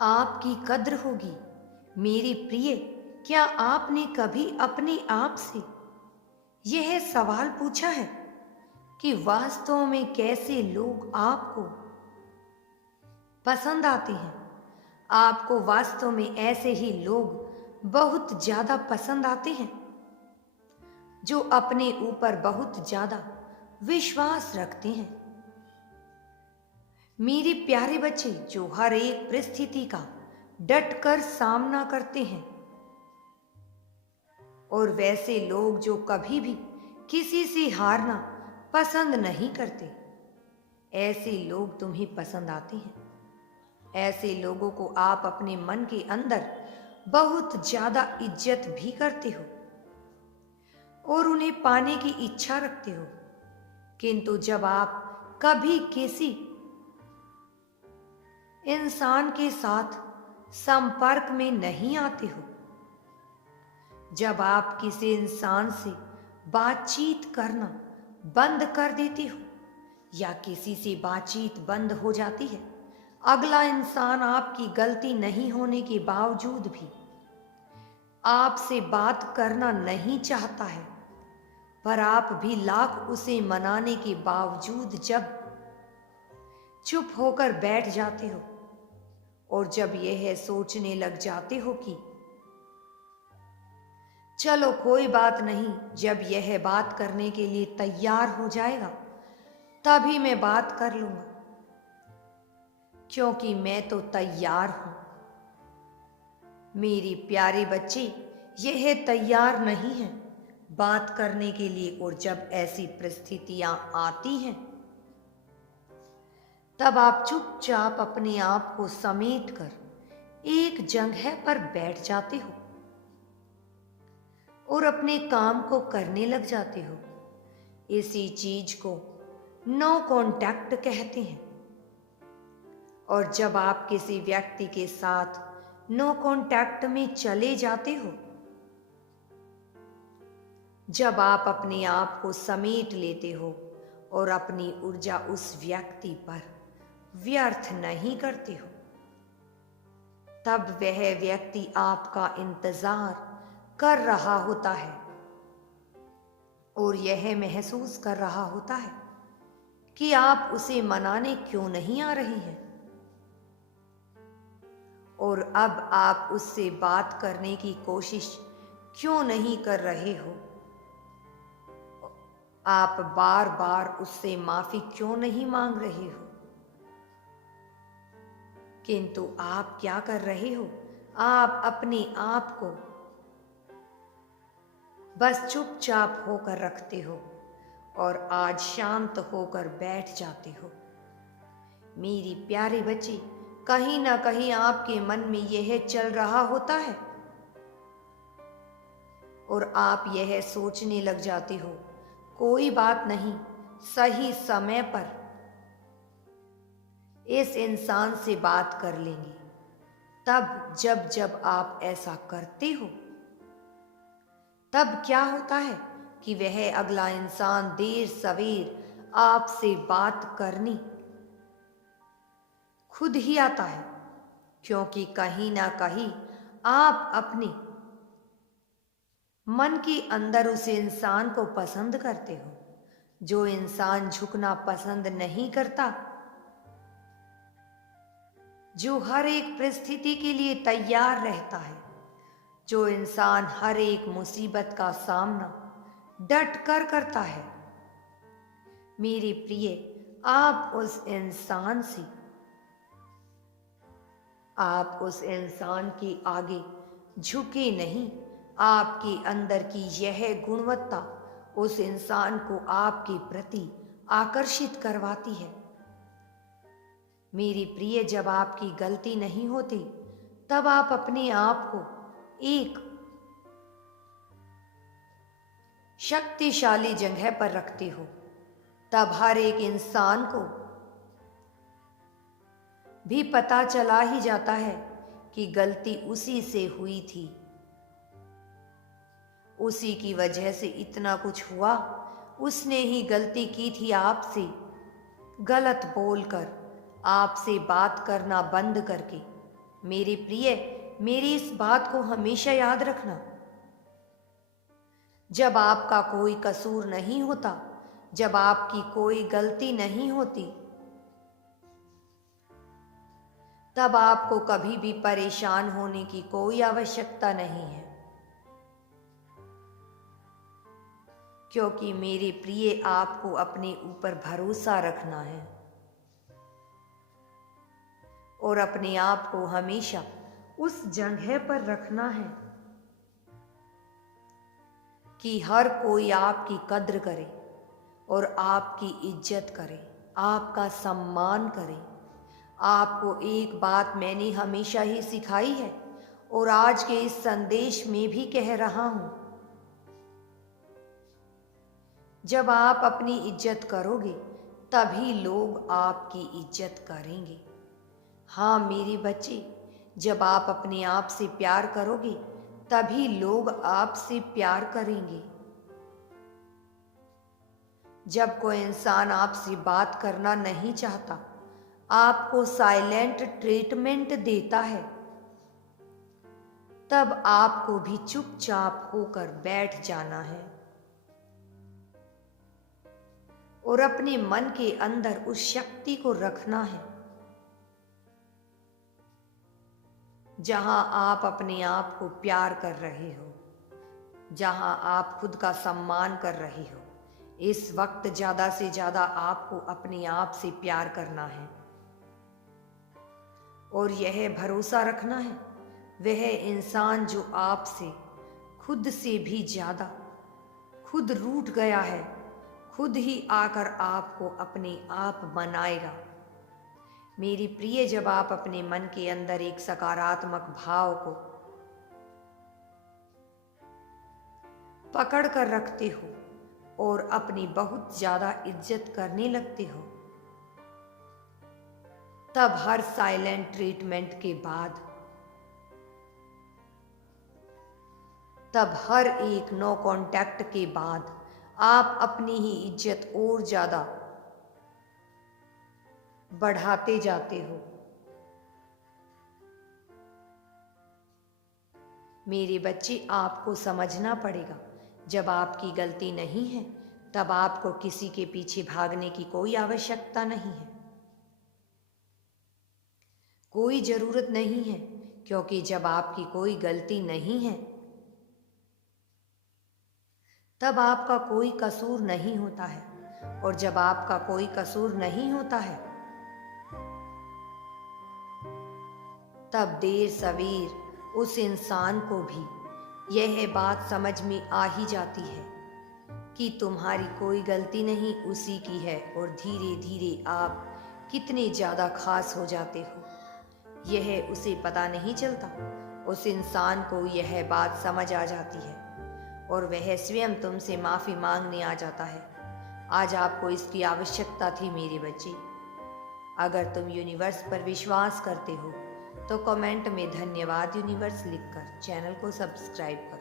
आपकी कद्र होगी। मेरी प्रिय, क्या आपने कभी अपने आप से यह सवाल पूछा है कि वास्तव में कैसे लोग आपको पसंद आते हैं? आपको वास्तव में ऐसे ही लोग बहुत ज्यादा पसंद आते हैं जो अपने ऊपर बहुत ज्यादा विश्वास रखते हैं। मेरे प्यारे बच्चे, जो हर एक परिस्थिति का डट कर सामना करते हैं, और वैसे लोग जो कभी भी किसी से हारना पसंद नहीं करते, ऐसे लोग तुम्हें पसंद आते हैं। ऐसे लोगों को आप अपने मन के अंदर बहुत ज्यादा इज्जत भी करते हो और उन्हें पाने की इच्छा रखते हो। किंतु जब आप कभी किसी इंसान के साथ संपर्क में नहीं आते हो, जब आप किसी इंसान से बातचीत करना बंद कर देते हो या किसी से बातचीत बंद हो जाती है, अगला इंसान आपकी गलती नहीं होने के बावजूद भी आपसे बात करना नहीं चाहता है, पर आप भी लाख उसे मनाने के बावजूद जब चुप होकर बैठ जाते हो और जब यह सोचने लग जाते हो कि चलो कोई बात नहीं, जब यह बात करने के लिए तैयार हो जाएगा तभी मैं बात कर लूंगा, क्योंकि मैं तो तैयार हूं। मेरी प्यारी बच्ची, यह तैयार नहीं है बात करने के लिए, और जब ऐसी परिस्थितियां आती हैं तब आप चुपचाप अपने आप को समेट कर एक जगह पर बैठ जाते हो और अपने काम को करने लग जाते हो। इसी चीज को नो कांटेक्ट कहते हैं। और जब आप किसी व्यक्ति के साथ नो कांटेक्ट में चले जाते हो, जब आप अपने आप को समेट लेते हो और अपनी ऊर्जा उस व्यक्ति पर व्यर्थ नहीं करते हो, तब वह व्यक्ति आपका इंतजार कर रहा होता है और यह महसूस कर रहा होता है कि आप उसे मनाने क्यों नहीं आ रहे हैं, और अब आप उससे बात करने की कोशिश क्यों नहीं कर रहे हो, आप बार बार उससे माफी क्यों नहीं मांग रहे हो। किंतु आप क्या कर रहे हो? आप अपने आप को बस चुपचाप होकर रखते हो और आज शांत होकर बैठ जाते हो। मेरी प्यारे बच्ची, कहीं ना कहीं आपके मन में यह चल रहा होता है और आप यह सोचने लग जाते हो, कोई बात नहीं, सही समय पर इस इंसान से बात कर लेंगे। तब जब जब आप ऐसा करते हो, तब क्या होता है कि वह अगला इंसान देर सवेर आपसे बात करनी खुद ही आता है, क्योंकि कहीं ना कहीं आप अपने मन के अंदर उस इंसान को पसंद करते हो, जो इंसान झुकना पसंद नहीं करता, जो हर एक परिस्थिति के लिए तैयार रहता है, जो इंसान हर एक मुसीबत का सामना डट कर करता है। मेरी प्रिय, आप उस इंसान के आगे झुके नहीं। आपके अंदर की यह गुणवत्ता उस इंसान को आपके प्रति आकर्षित करवाती है। मेरी प्रिय, जब आपकी गलती नहीं होती तब आप अपने आप को एक शक्तिशाली जगह पर रखते हो। तब हर एक इंसान को भी पता चला ही जाता है कि गलती उसी से हुई थी, उसी की वजह से इतना कुछ हुआ, उसने ही गलती की थी आपसे गलत बोलकर, आपसे बात करना बंद करके। मेरे प्रिय, मेरी इस बात को हमेशा याद रखना, जब आपका कोई कसूर नहीं होता, जब आपकी कोई गलती नहीं होती, तब आपको कभी भी परेशान होने की कोई आवश्यकता नहीं है। क्योंकि मेरे प्रिय, आपको अपने ऊपर भरोसा रखना है और अपने आप को हमेशा उस जगह पर रखना है कि हर कोई आपकी कद्र करे और आपकी इज्जत करे, आपका सम्मान करे। आपको एक बात मैंने हमेशा ही सिखाई है और आज के इस संदेश में भी कह रहा हूं, जब आप अपनी इज्जत करोगे तभी लोग आपकी इज्जत करेंगे। हाँ मेरे बच्चे, जब आप अपने आप से प्यार करोगे तभी लोग आपसे प्यार करेंगे। जब कोई इंसान आपसे बात करना नहीं चाहता, आपको साइलेंट ट्रीटमेंट देता है, तब आपको भी चुपचाप होकर बैठ जाना है और अपने मन के अंदर उस शक्ति को रखना है जहां आप अपने आप को प्यार कर रहे हो, जहां आप खुद का सम्मान कर रहे हो। इस वक्त ज्यादा से ज्यादा आपको अपने आप से प्यार करना है और यह भरोसा रखना है, वह इंसान जो आपसे खुद से भी ज्यादा खुद रूठ गया है, खुद ही आकर आपको अपने आप मनाएगा। मेरी प्रिय, जब आप अपने मन के अंदर एक सकारात्मक भाव को पकड़ कर रखते हो और अपनी बहुत ज्यादा इज्जत करने लगते हो, तब हर साइलेंट ट्रीटमेंट के बाद, तब हर एक नो कांटेक्ट के बाद आप अपनी ही इज्जत और ज्यादा बढ़ाते जाते हो। मेरे बच्चे, आपको समझना पड़ेगा, जब आपकी गलती नहीं है तब आपको किसी के पीछे भागने की कोई आवश्यकता नहीं है, कोई जरूरत नहीं है। क्योंकि जब आपकी कोई गलती नहीं है तब आपका कोई कसूर नहीं होता है, और जब आपका कोई कसूर नहीं होता है तब देर सवेर उस इंसान को भी यह बात समझ में आ ही जाती है कि तुम्हारी कोई गलती नहीं, उसी की है, और धीरे धीरे आप कितने ज़्यादा खास हो जाते हो यह उसे पता नहीं चलता। उस इंसान को यह बात समझ आ जाती है और वह स्वयं तुमसे माफ़ी मांगने आ जाता है। आज आपको इसकी आवश्यकता थी मेरे बच्चे। अगर तुम यूनिवर्स पर विश्वास करते हो तो कमेंट में धन्यवाद यूनिवर्स लिखकर चैनल को सब्सक्राइब करो।